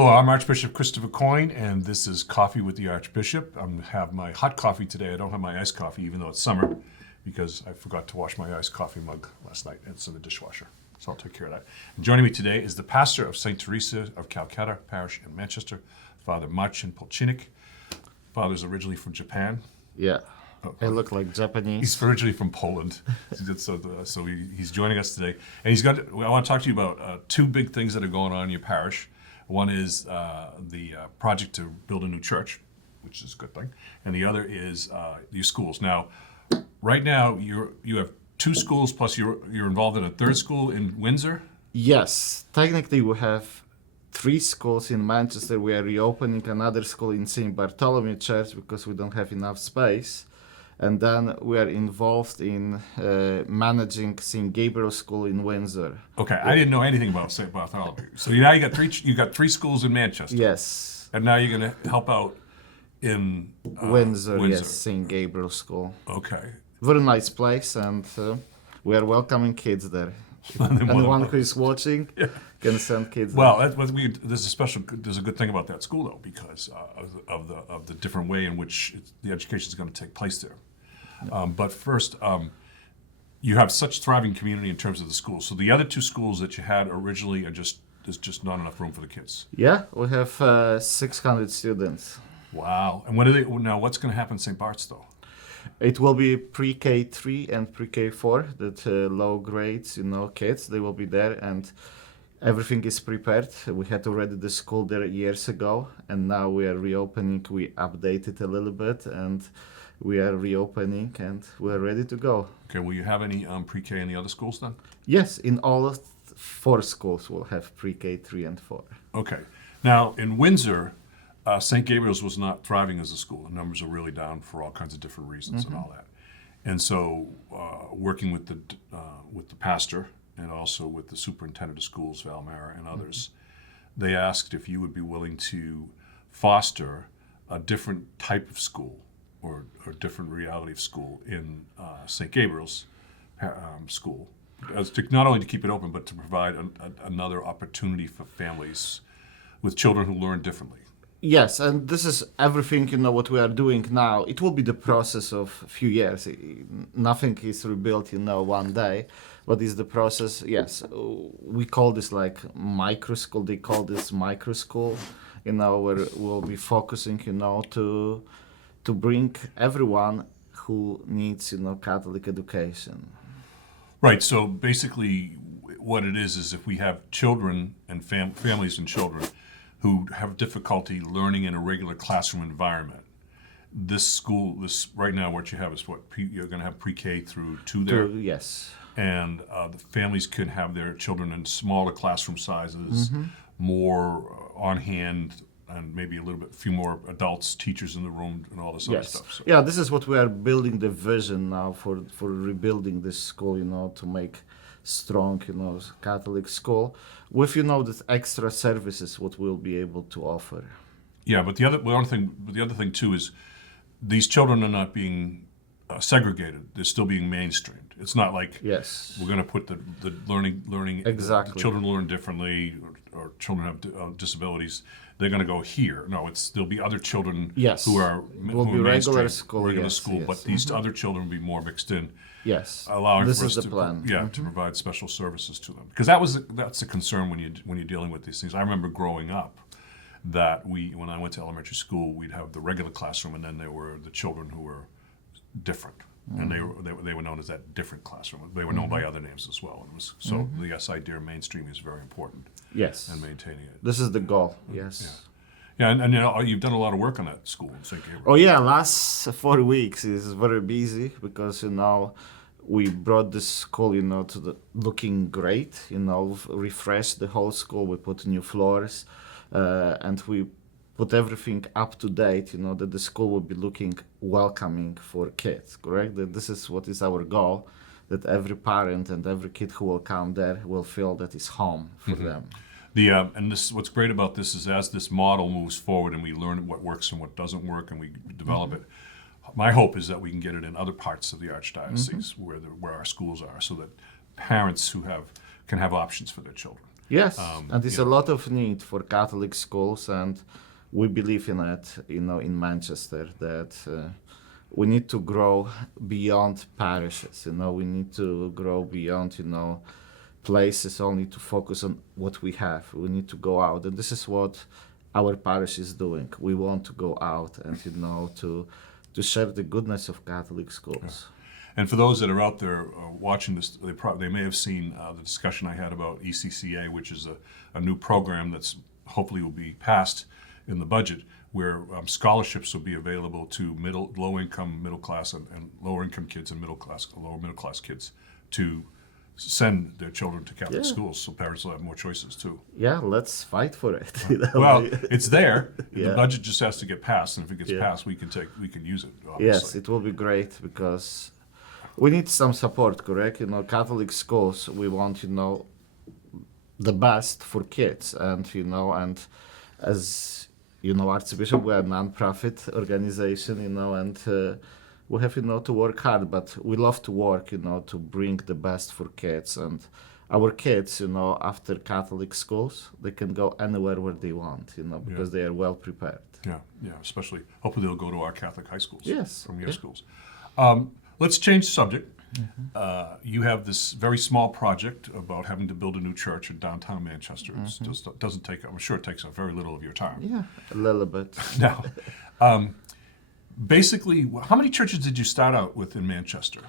Hello, I'm Archbishop Coyne, and this is Coffee with the Archbishop. I have my hot coffee today. I don't have my iced coffee, even though it's summer, because I forgot to wash my iced coffee mug last night. It's in the dishwasher, so I'll take care of that. And joining me today is the pastor of St. Teresa of Calcutta Parish in Manchester, Father Marcin Pluciennik. Father's originally from Japan. Yeah, I look like Japanese. He's originally from Poland, so he's joining us today. And I want to talk to you about two big things that are going on in your parish. One is the project to build a new church, which is a good thing, and the other is your schools. Now, right now you have two schools plus you're involved in a third school in Windsor. Yes, technically we have three schools in Manchester. We are reopening another school in St. Bartholomew Church because we don't have enough space. And then we are involved in managing St. Gabriel School in Windsor. Okay, I didn't know anything about St. Bartholomew. So now you got three schools in Manchester. Yes. And now you're going to help out in Windsor, yes, St. Gabriel School. Okay. Very nice place, and we are welcoming kids there. Anyone who is watching can send kids. Well, there's a good thing about that school though, because of the different way in which the education is going to take place there. But first, you have such thriving community in terms of the schools. So the other two schools that you had originally there's just not enough room for the kids. Yeah, we have 600 students. Wow! And what's going to happen in St. Bart's though? It will be pre-K 3 and pre-K 4. That low grades, kids, they will be there, and everything is prepared. We had already the school there years ago, and now we are reopening. We updated a little bit, and we are reopening, and we are ready to go. Okay, will you have any pre-K in the other schools then? Yes, in all of 4 schools we'll have pre-K 3 and 4. Okay. Now, in Windsor, St. Gabriel's was not thriving as a school. The numbers are really down for all kinds of different reasons and all that. And so working with the pastor and also with the superintendent of schools, Valmera, and others, they asked if you would be willing to foster a different type of school or different reality of school in St. Gabriel's school, not only to keep it open, but to provide another opportunity for families with children who learn differently. Yes, and this is everything, what we are doing now. It will be the process of a few years. Nothing is rebuilt, one day, but it's the process. Yes, we call this like micro school. They call this micro school, where we'll be focusing, to bring everyone who needs, Catholic education. Right, so basically what it is if we have children and families and children who have difficulty learning in a regular classroom environment. This right now, what you have is you're going to have pre-K through 2 there. Yes. And the families can have their children in smaller classroom sizes, more on hand, and maybe few more adults, teachers in the room, and all this other stuff. So. Yeah, this is what we are building the vision now for rebuilding this school, to make strong, Catholic school with, the extra services what we'll be able to offer. Yeah, but the other thing too is these children are not being segregated; they're still being mainstreamed. It's not like we're going to put the learning exactly. The children learn differently, or children have disabilities. They're going to go here. No, there'll be other children who are regular school, but these other children will be more mixed in. Yes, allowing this for is us the plan. To provide special services to them, because that's a concern when you're dealing with these things. I remember growing up that when I went to elementary school, we'd have the regular classroom, and then there were the children who were different, and they were known as that different classroom. They were known by other names as well. The idea mainstreaming is very important. Yes, and maintaining it. This is the goal. Yes. Yeah, and you've done a lot of work on that school in St. Gabriel. Oh yeah, last 4 weeks is very busy because we brought this school to the looking great. Refreshed the whole school. We put new floors, and we put everything up to date. That the school will be looking welcoming for kids. Correct? That this is what is our goal. That every parent and every kid who will come there will feel that it's home for them. What's great about this is as this model moves forward and we learn what works and what doesn't work and we develop it, my hope is that we can get it in other parts of the Archdiocese where our schools are, so that parents can have options for their children. Yes, and there's you a know. lot of need for Catholic schools, and we believe in it, in Manchester, that we need to grow beyond parishes. We need to grow beyond, places only to focus on what we have. We need to go out, and this is what our parish is doing. We want to go out and, to share the goodness of Catholic schools. And for those that are out there watching this, they may have seen the discussion I had about ECCA, which is a new program that's hopefully will be passed in the budget, where scholarships will be available to low-income, middle class, and lower-income kids and lower middle class kids to send their children to Catholic schools, so parents will have more choices too. Yeah, let's fight for it. Well, it's there. Yeah. The budget just has to get passed, and if it gets passed, we can use it. Obviously. Yes, it will be great because we need some support, correct? Catholic schools, we want, the best for kids. And as Archbishop, we're a non-profit organization, and we have, to work hard, but we love to work, to bring the best for kids. And our kids, after Catholic schools, they can go anywhere where they want, because they are well prepared. Yeah, especially, hopefully they'll go to our Catholic high schools. Yes. From your schools. Let's change the subject. You have this very small project about having to build a new church in downtown Manchester. It just doesn't take, I'm sure it takes up very little of your time. Yeah, a little bit. Now, basically, how many churches did you start out with in Manchester?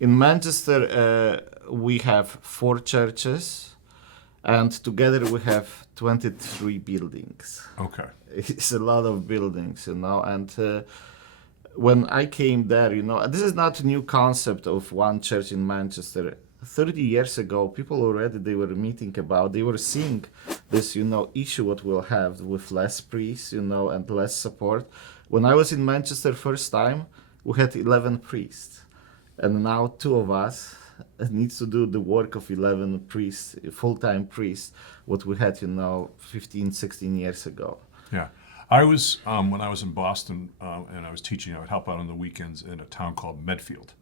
In Manchester, we have 4 churches, and together we have 23 buildings. Okay. It's a lot of buildings, and when I came there, this is not a new concept of one church in Manchester. 30 years ago, people already, they were seeing this, issue what we'll have with less priests, and less support. When I was in Manchester first time, we had 11 priests, and now 2 of us needs to do the work of 11 priests, full-time priests, what we had, 15, 16 years ago. Yeah. I was, when I was in Boston and I was teaching, I would help out on the weekends in a town called Medfield.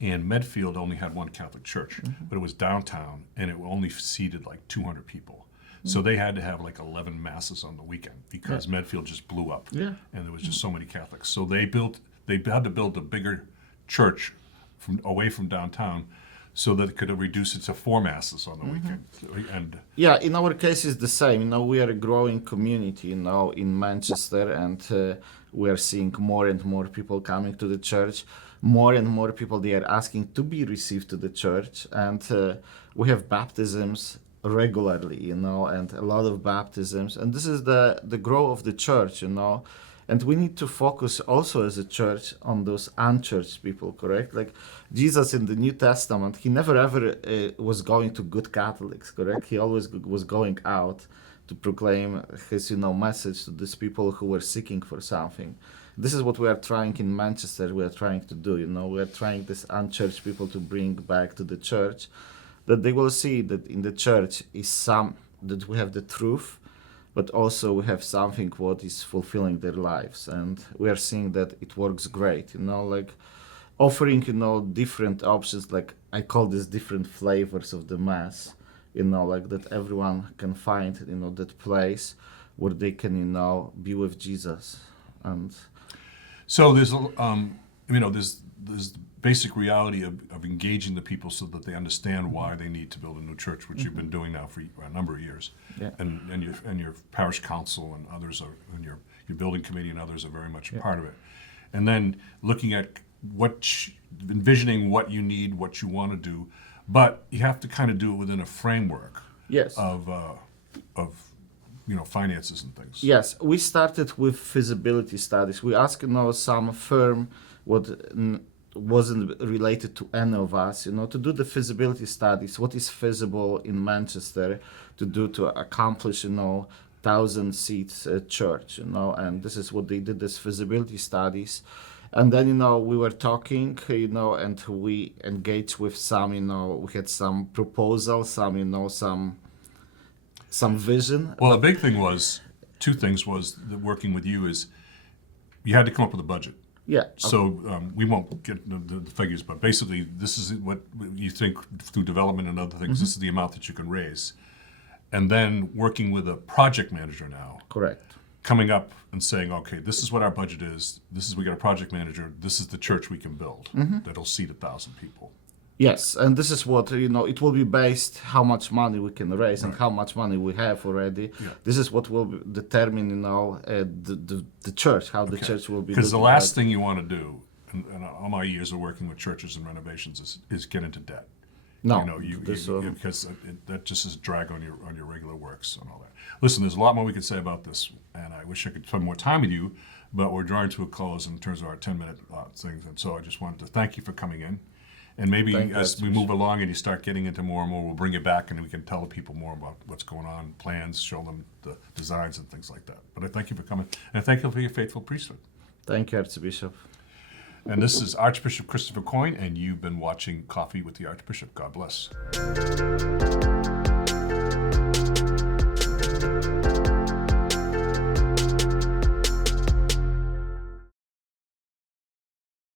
And Medfield only had one Catholic church, but it was downtown, and it only seated like 200 people. So they had to have like 11 masses on the weekend because Medfield just blew up. Yeah. And there was just so many Catholics. So they had to build a bigger church away from downtown so that it could reduce it to 4 masses on the weekend. And yeah, in our case it's the same. We are a growing community in Manchester, and we are seeing more and more people coming to the church. More and more people, they are asking to be received to the church, and we have baptisms regularly, and a lot of baptisms, and this is the growth of the church, and we need to focus also as a church on those unchurched people, correct? Like Jesus in the New Testament, he never ever was going to good Catholics, correct? He always was going out to proclaim his, message to these people who were seeking for something. This is what we are trying in Manchester. We are trying to do, we are trying this unchurched people to bring back to the church, that they will see that in the church is that we have the truth, but also we have something what is fulfilling their lives. And we are seeing that it works great, like offering, different options, like I call this different flavors of the Mass, like that everyone can find, that place where they can, be with Jesus. And so there's, there's basic reality of engaging the people so that they understand why they need to build a new church, which you've been doing now for a number of years. Yeah. And your parish council and others are, and your building committee and others are very much a part of it. And then looking at envisioning what you need, what you want to do, but you have to kind of do it within a framework of finances and things. Yes, we started with feasibility studies. We asked, some firm what wasn't related to any of us, to do the feasibility studies. What is feasible in Manchester to do to accomplish, 1,000 seats church, and this is what they did, this feasibility studies. And then, we were talking, and we engaged with some, we had some proposals, some vision. Well, the big thing was, 2 things was that working with you is you had to come up with a budget. Yeah. So we won't get the figures, but basically this is what you think through development and other things, this is the amount that you can raise. and then working with a project manager now, Correct. coming up and saying, okay, this is what our budget is. We got a project manager. This is the church we can build that'll seat 1,000 people. Yes, and this is what, it will be based how much money we can raise and how much money we have already. Yeah. This is what will determine, the church, how the church will be. Because the looking last like. thing you want to do, and all my years of working with churches and renovations, is get into debt. No, Because that just is a drag on your regular works and all that. Listen, there's a lot more we could say about this, and I wish I could spend more time with you, but we're drawing to a close in terms of our 10-minute things, and so I just wanted to thank you for coming in. And maybe as we move along and you start getting into more and more, we'll bring you back and we can tell the people more about what's going on, plans, show them the designs and things like that. But I thank you for coming, and I thank you for your faithful priesthood. Thank you, Archbishop. And this is Archbishop Christopher Coyne, and you've been watching Coffee with the Archbishop. God bless.